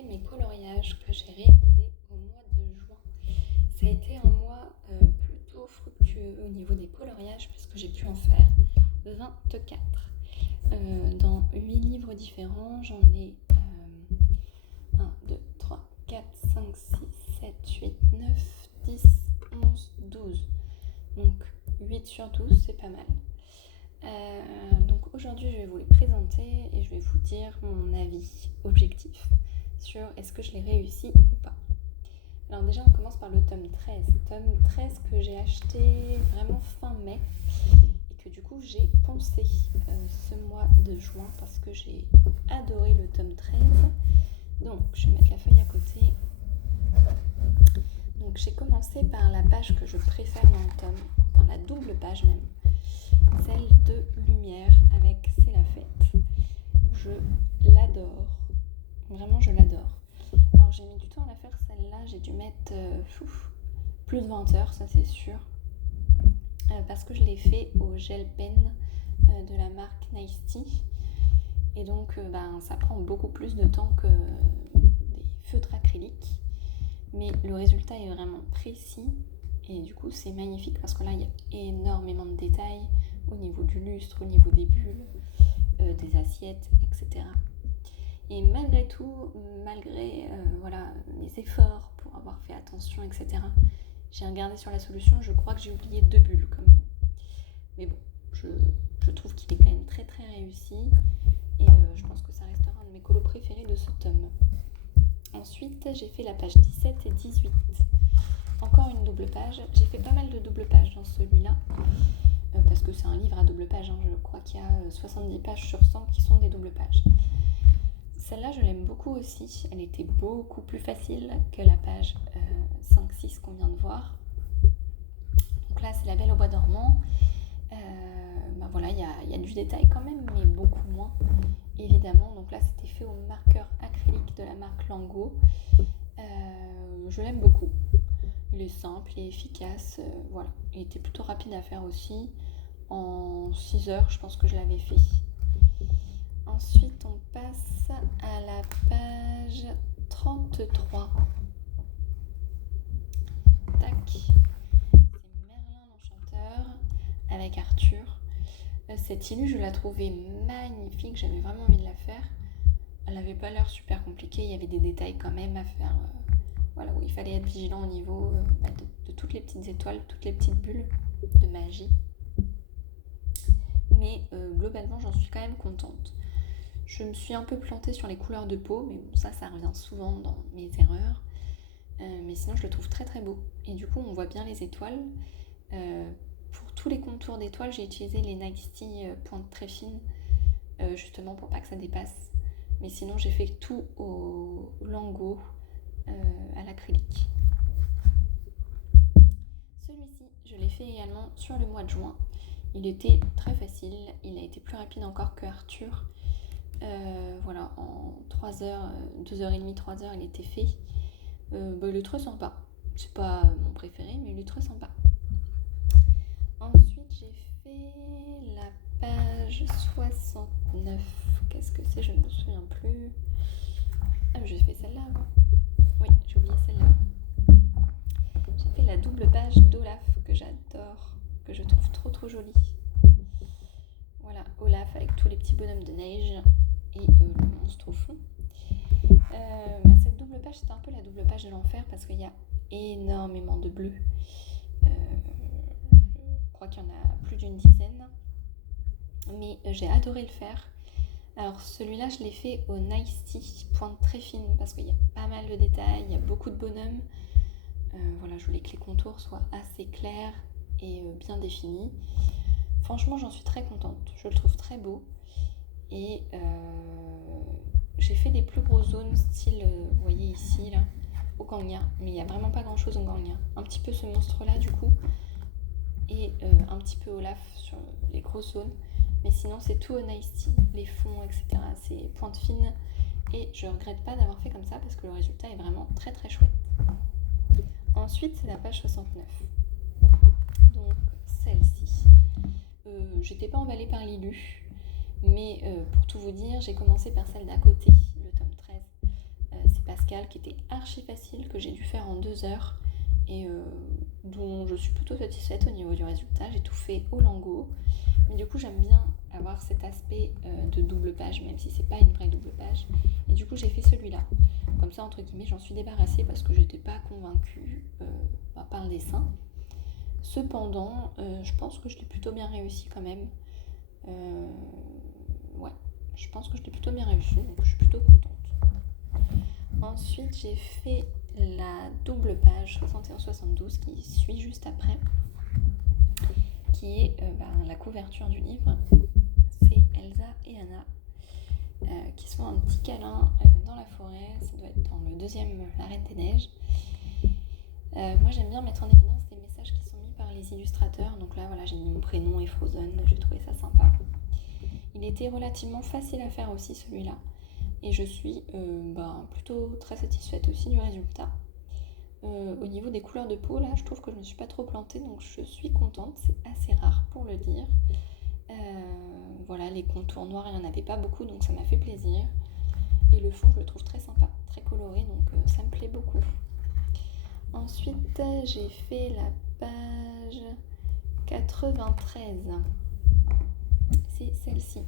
présenter mes coloriages que j'ai réalisés au mois de juin. Ça a été un mois plutôt fructueux au niveau des coloriages puisque j'ai pu en faire 24. Dans 8 livres différents, j'en ai 1, 2, 3, 4, 5, 6, 7, 8, 9, 10, 11, 12. Donc 8 sur 12, c'est pas mal. Donc aujourd'hui je vais vous les présenter et je vais vous dire mon avis objectif sur est-ce que je l'ai réussi ou pas. Alors déjà on commence par le tome 13. Tome 13 que j'ai acheté vraiment fin mai et que du coup j'ai poncé ce mois de juin parce que j'ai adoré le tome 13. Donc je vais mettre la feuille à côté. Donc j'ai commencé par la page que je préfère dans le tome, enfin la double page même. Celle de lumière avec C'est la fête. Je l'adore. Vraiment, je l'adore. Alors, j'ai mis du temps à la faire celle-là. J'ai dû mettre plus de 20 heures, ça c'est sûr. Parce que je l'ai fait au gel pen de la marque Nice Tea. Et donc, ça prend beaucoup plus de temps que des feutres acryliques. Mais le résultat est vraiment précis. Et du coup, c'est magnifique parce que là, il y a énormément de détails au niveau du lustre, au niveau des bulles, des assiettes, etc. Et malgré tout, malgré mes efforts pour avoir fait attention, etc., j'ai regardé sur la solution, je crois que j'ai oublié 2 bulles quand même. Mais bon, je trouve qu'il est quand même très très réussi et je pense que ça restera un de mes colos préférés de ce tome. Ensuite, j'ai fait la page 17 et 18. Encore une double page. J'ai fait pas mal de double pages dans celui-là. Parce que c'est un livre à double page, je crois qu'il y a 70 pages sur 100 qui sont des doubles pages. Celle-là, je l'aime beaucoup aussi. Elle était beaucoup plus facile que la page 5-6 qu'on vient de voir. Donc là, c'est La Belle au bois dormant. Il y a du détail quand même, mais beaucoup moins, évidemment. Donc là, c'était fait au marqueur acrylique de la marque Lango. Je l'aime beaucoup. Il est simple et efficace. Il était plutôt rapide à faire aussi. En 6 heures, je pense que je l'avais fait. Ensuite, on passe à la page 33. Tac. C'est Merlin l'Enchanteur avec Arthur. Cette illu, je la trouvais magnifique. J'avais vraiment envie de la faire. Elle n'avait pas l'air super compliquée. Il y avait des détails quand même à faire. Où il fallait être vigilant au niveau de toutes les petites étoiles, toutes les petites bulles de magie. Mais globalement, j'en suis quand même contente. Je me suis un peu plantée sur les couleurs de peau, mais bon, ça revient souvent dans mes erreurs. Mais sinon, je le trouve très très beau. Et du coup, on voit bien les étoiles. Pour tous les contours d'étoiles, j'ai utilisé les Nice Tea pointe très fines, justement pour pas que ça dépasse. Mais sinon, j'ai fait tout au Lango à l'acrylique. Celui-ci, je l'ai fait également sur le mois de juin. Il était très facile, il a été plus rapide encore que Arthur. En 3 heures, 2h30, 3 heures, il était fait. Il est très sympa. C'est pas mon préféré, mais il est très sympa. Ensuite, j'ai fait la page 69. Qu'est-ce que c'est? Je ne me souviens plus. J'ai fait celle-là avant. Oui, j'ai oublié celle-là. J'ai fait la double page d'Olaf que j'adore, que je trouve trop trop jolie. Voilà, Olaf avec tous les petits bonhommes de neige et le monstre au fond. Cette double page, c'est un peu la double page de l'enfer parce qu'il y a énormément de bleu. Je crois qu'il y en a plus d'une dizaine. Mais j'ai adoré le faire. Alors celui-là, je l'ai fait au Nice Tea, pointe très fine parce qu'il y a pas mal de détails, il y a beaucoup de bonhommes. Je voulais que les contours soient assez clairs et bien définis. Franchement, j'en suis très contente. Je le trouve très beau. Et j'ai fait des plus grosses zones, style, vous voyez ici, là, au Ganga. Mais il n'y a vraiment pas grand-chose au Ganga. Un petit peu ce monstre-là, du coup. Et un petit peu Olaf sur les grosses zones. Mais sinon, c'est tout au Nice Tea, les fonds, etc. C'est pointe fine. Et je regrette pas d'avoir fait comme ça parce que le résultat est vraiment très très chouette. Ensuite, c'est la page 69. Donc, celle-ci. J'étais pas emballée par l'illu, mais pour tout vous dire, j'ai commencé par celle d'à côté, le tome 13. C'est Pascal qui était archi facile, que j'ai dû faire en 2 heures et dont je suis plutôt satisfaite au niveau du résultat. J'ai tout fait au Lango, mais du coup j'aime bien avoir cet aspect de double page, même si c'est pas une vraie double page. Et du coup j'ai fait celui-là. Comme ça, entre guillemets, j'en suis débarrassée parce que j'étais pas convaincue par le dessin. Cependant, je pense que je l'ai plutôt bien réussi quand même. Ouais, je pense que je l'ai plutôt bien réussi, donc je suis plutôt contente. Ensuite, j'ai fait la double page 61-72 qui suit juste après, qui est la couverture du livre. C'est Elsa et Anna qui se font un petit câlin dans la forêt. Ça doit être dans le 2e La Reine des Neiges. Moi, j'aime bien mettre en évidence des messages qui sont mis par les illustrateurs. Donc là, voilà, j'ai mis mon prénom et Frozen. J'ai trouvé ça sympa. Il était relativement facile à faire aussi, celui-là. Et je suis plutôt très satisfaite aussi du résultat. Au niveau des couleurs de peau, là, je trouve que je ne me suis pas trop plantée, donc je suis contente. C'est assez rare pour le dire. Voilà, les contours noirs, il n'y en avait pas beaucoup, donc ça m'a fait plaisir. Et le fond, je le trouve très sympa, très coloré, donc ça me plaît beaucoup. Ensuite, j'ai fait la page 93. C'est celle-ci,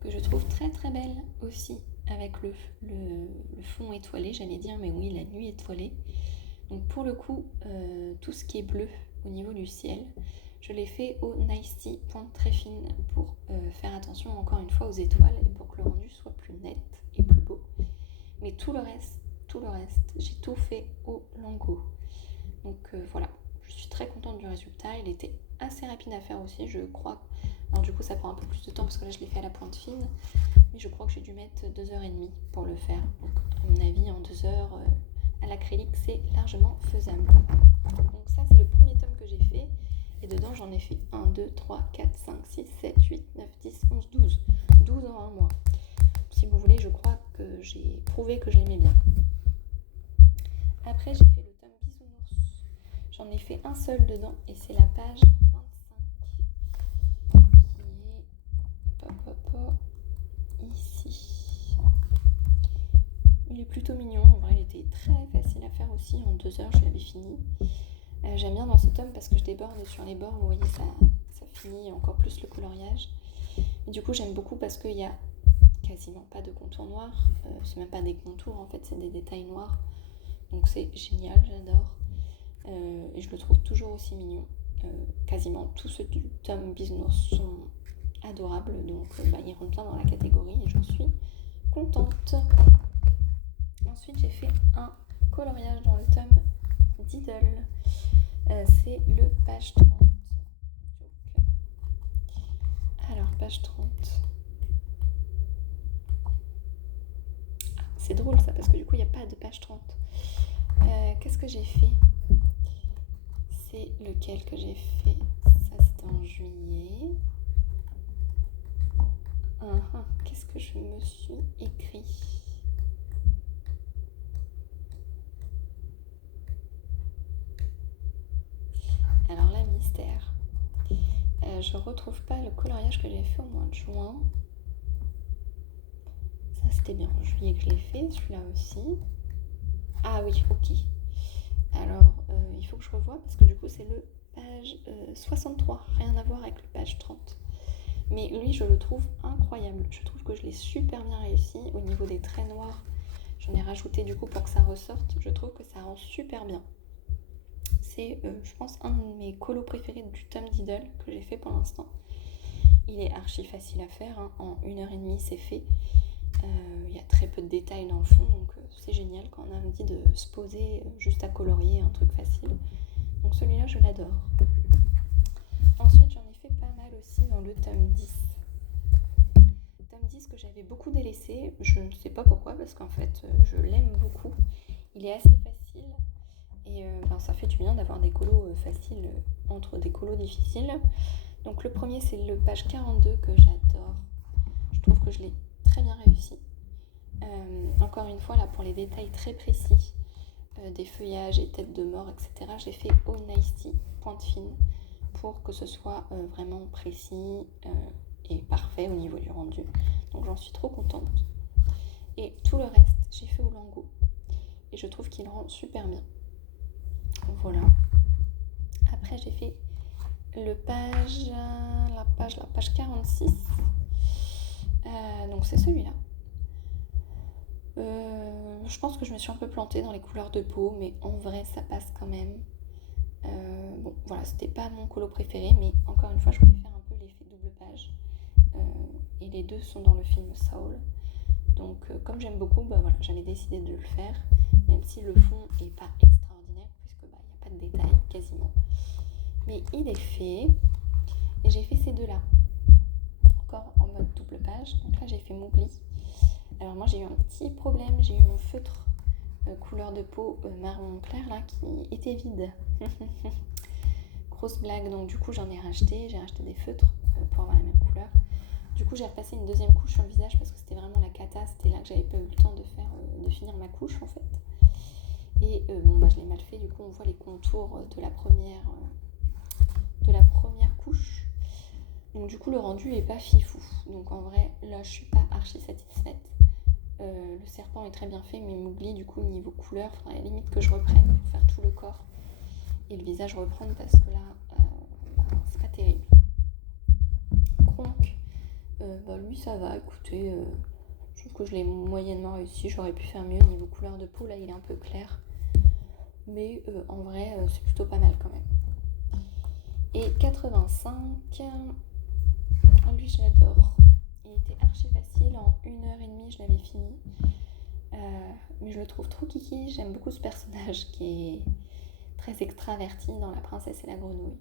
que je trouve très très belle aussi, avec le fond étoilé, j'allais dire, mais oui, la nuit étoilée. Donc pour le coup, tout ce qui est bleu au niveau du ciel, je l'ai fait au Nice Tea, pointe très fine, pour faire attention encore une fois aux étoiles et pour que le rendu soit plus net et plus beau. Mais tout le reste, j'ai tout fait au Lango. Donc voilà, je suis très contente du résultat. Il était assez rapide à faire aussi, je crois. Alors du coup, ça prend un peu plus de temps parce que là, je l'ai fait à la pointe fine. Mais je crois que j'ai dû mettre 2h30 pour le faire. Donc à mon avis, en 2 heures, à l'acrylique, c'est largement faisable. Donc ça, c'est le premier tome que j'ai fait. Et dedans, j'en ai fait 1, 2, 3, 4, 5, 6, 7, 8, 9, 10, 11, 12. 12 en un mois. Si vous voulez, je crois que j'ai prouvé que je l'aimais bien. Après, j'ai fait le tome Bisounours. J'en ai fait un seul dedans et c'est la page 25 qui est ici. Il est plutôt mignon. En vrai, il était très facile à faire aussi. En 2 heures, je l'avais fini. J'aime bien dans ce tome parce que je déborde sur les bords. Vous voyez, ça finit encore plus le coloriage. Et du coup, j'aime beaucoup parce qu'il y a quasiment pas de contours noirs. C'est même pas des contours, en fait, c'est des détails noirs. Donc c'est génial, j'adore. Et je le trouve toujours aussi mignon. Quasiment tous ceux du tome Bisounours sont adorables. Donc ils rentrent bien dans la catégorie et j'en suis contente. Ensuite, j'ai fait un coloriage dans le tome Diddle. C'est le page 30. Alors, page 30. C'est drôle ça, parce que du coup, il n'y a pas de page 30. Qu'est-ce que j'ai fait? C'est lequel que j'ai fait? Ça, c'était en juillet. Qu'est-ce que je me suis écrit? Alors là, mystère. Je retrouve pas le coloriage que j'ai fait au mois de juin. Ça, c'était bien en juillet que je l'ai fait, celui-là aussi. Ah oui, ok. Alors, il faut que je revoie parce que du coup, c'est le page 63. Rien à voir avec le page 30. Mais lui, je le trouve incroyable. Je trouve que je l'ai super bien réussi. Au niveau des traits noirs, j'en ai rajouté du coup pour que ça ressorte. Je trouve que ça rend super bien. C'est, je pense, un de mes colos préférés du tome Diddle que j'ai fait pour l'instant. Il est archi facile à faire. En 1h30, c'est fait. Il y a très peu de détails dans le fond, donc c'est génial quand on a envie de se poser juste à colorier un truc facile. Donc celui-là, je l'adore. Ensuite, j'en ai fait pas mal aussi dans le tome 10. Tome 10 que j'avais beaucoup délaissé, je ne sais pas pourquoi, parce qu'en fait, je l'aime beaucoup. Il est assez facile et ça fait du bien d'avoir des colos faciles entre des colos difficiles. Donc le premier, c'est le page 42 que j'adore. Je trouve que je l'ai très bien réussi. Encore une fois, là, pour les détails très précis des feuillages et têtes de mort, etc., j'ai fait au Nice Tea, pointe fine, pour que ce soit vraiment précis et parfait au niveau du rendu. Donc j'en suis trop contente. Et tout le reste, j'ai fait au Lango. et je trouve qu'il rend super bien. Voilà. Après j'ai fait la page 46. Donc c'est celui-là. Je pense que je me suis un peu plantée dans les couleurs de peau, mais en vrai ça passe quand même. Bon voilà, c'était pas mon colo préféré, mais encore une fois je voulais faire un peu l'effet double page. Et les deux sont dans le film Soul. Donc comme j'aime beaucoup, voilà, j'avais décidé de le faire, même si le fond est pas extraordinaire, puisque il n'y a pas de détails quasiment. Mais il est fait, et j'ai fait ces deux-là, encore en mode double page. Donc là j'ai fait Mowgli. Alors moi j'ai eu un petit problème, j'ai eu mon feutre couleur de peau marron clair là qui était vide. Grosse blague, donc du coup j'ai racheté des feutres pour avoir la même couleur. Du coup j'ai repassé une deuxième couche sur le visage parce que c'était vraiment la cata, c'était là que j'avais pas eu le temps de finir ma couche en fait. Et je l'ai mal fait, du coup on voit les contours de la première couche. Donc du coup le rendu est pas fifou. Donc en vrai là je suis pas archi satisfaite. Le serpent est très bien fait, mais Mowgli du coup niveau couleur, il faudrait à la limite que je reprenne pour faire tout le corps et le visage reprendre parce que là c'est pas terrible. Kronk, lui ça va, écoutez, je trouve que je l'ai moyennement réussi, j'aurais pu faire mieux niveau couleur de peau, là il est un peu clair, mais en vrai c'est plutôt pas mal quand même. Et 85, lui je l'adore, il était archi facile, en 1h30 je l'avais fini, mais je le trouve trop kiki, j'aime beaucoup ce personnage qui est très extraverti dans La Princesse et la Grenouille.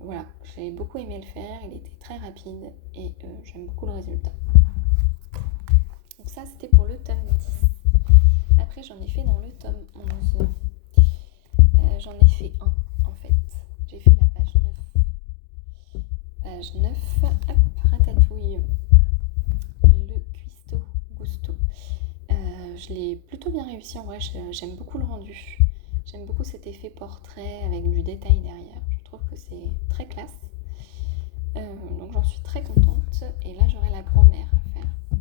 Voilà, j'ai beaucoup aimé le faire, il était très rapide et j'aime beaucoup le résultat. Donc ça c'était pour le tome 10. Après j'en ai fait dans le tome 11. J'en ai fait un en fait. J'ai fait la page 9. Page 9, hop, Ratatouille. Le cuistot gusto. Je l'ai plutôt bien réussi en vrai, j'aime beaucoup le rendu. J'aime beaucoup cet effet portrait avec du détail derrière. Je trouve que c'est très classe. Donc j'en suis très contente. Et là j'aurai la grand-mère à faire. Donc,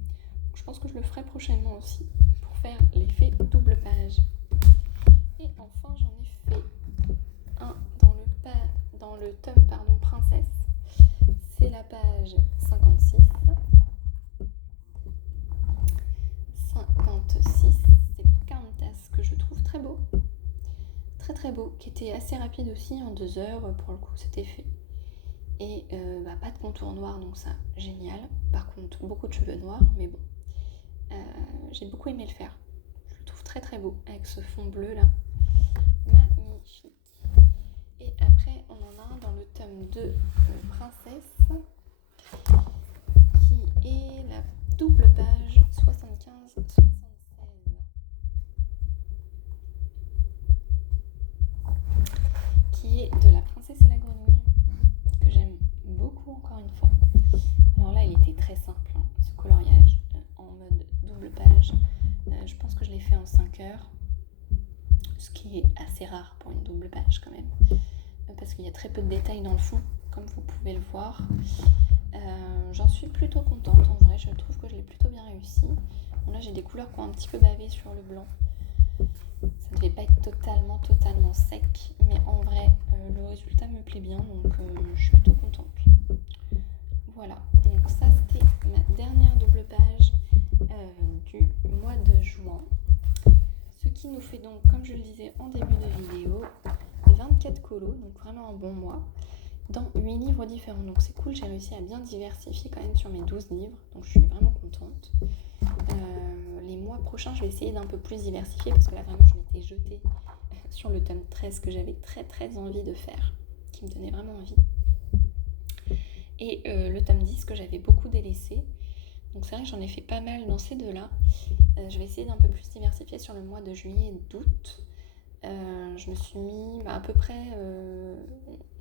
je pense que je le ferai prochainement aussi pour faire l'effet double page. Et enfin j'en ai fait un dans le tome princesse. C'est la page 56. 56, c'est Countess que je trouve très beau. Très très beau, qui était assez rapide aussi, en 2 heures pour le coup c'était fait. Et pas de contour noir, donc ça génial. Par contre beaucoup de cheveux noirs, mais bon, j'ai beaucoup aimé le faire. Je le trouve très très beau avec ce fond bleu là, magnifique. Et après on en a un dans le tome 2 princesse, qui est la double page 75-76. Qui est de La Princesse et la Grenouille, que j'aime beaucoup encore une fois. Alors là il était très simple, hein, ce coloriage en mode double page. Je pense que je l'ai fait en 5 heures, ce qui est assez rare pour une double page quand même, parce qu'il y a très peu de détails dans le fond, comme vous pouvez le voir. J'en suis plutôt contente en vrai, je trouve que je l'ai plutôt bien réussi. Bon, là j'ai des couleurs qui ont un petit peu bavé sur le blanc. Ça ne devait pas être totalement sec, mais en vrai le résultat me plaît bien, donc je suis plutôt contente. Voilà, donc ça c'était ma dernière double page du mois de juin. Ce qui nous fait donc, comme je le disais en début de vidéo, 24 colos, donc vraiment un bon mois, dans 8 livres différents. Donc c'est cool, j'ai réussi à bien diversifier quand même sur mes 12 livres, donc je suis vraiment contente. Les mois prochains, je vais essayer d'un peu plus diversifier parce que là vraiment je m'étais jetée sur le tome 13 que j'avais très envie de faire, qui me donnait vraiment envie. Et le tome 10 que j'avais beaucoup délaissé. Donc c'est vrai que j'en ai fait pas mal dans ces deux-là. Je vais essayer d'un peu plus diversifier sur le mois de juillet et d'août. Je me suis mis à peu près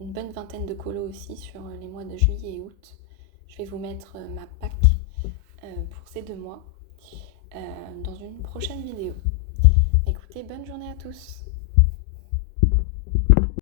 une bonne vingtaine de colos aussi sur les mois de juillet et août. Je vais vous mettre ma pack pour ces 2 mois dans une prochaine vidéo. Écoutez, bonne journée à tous!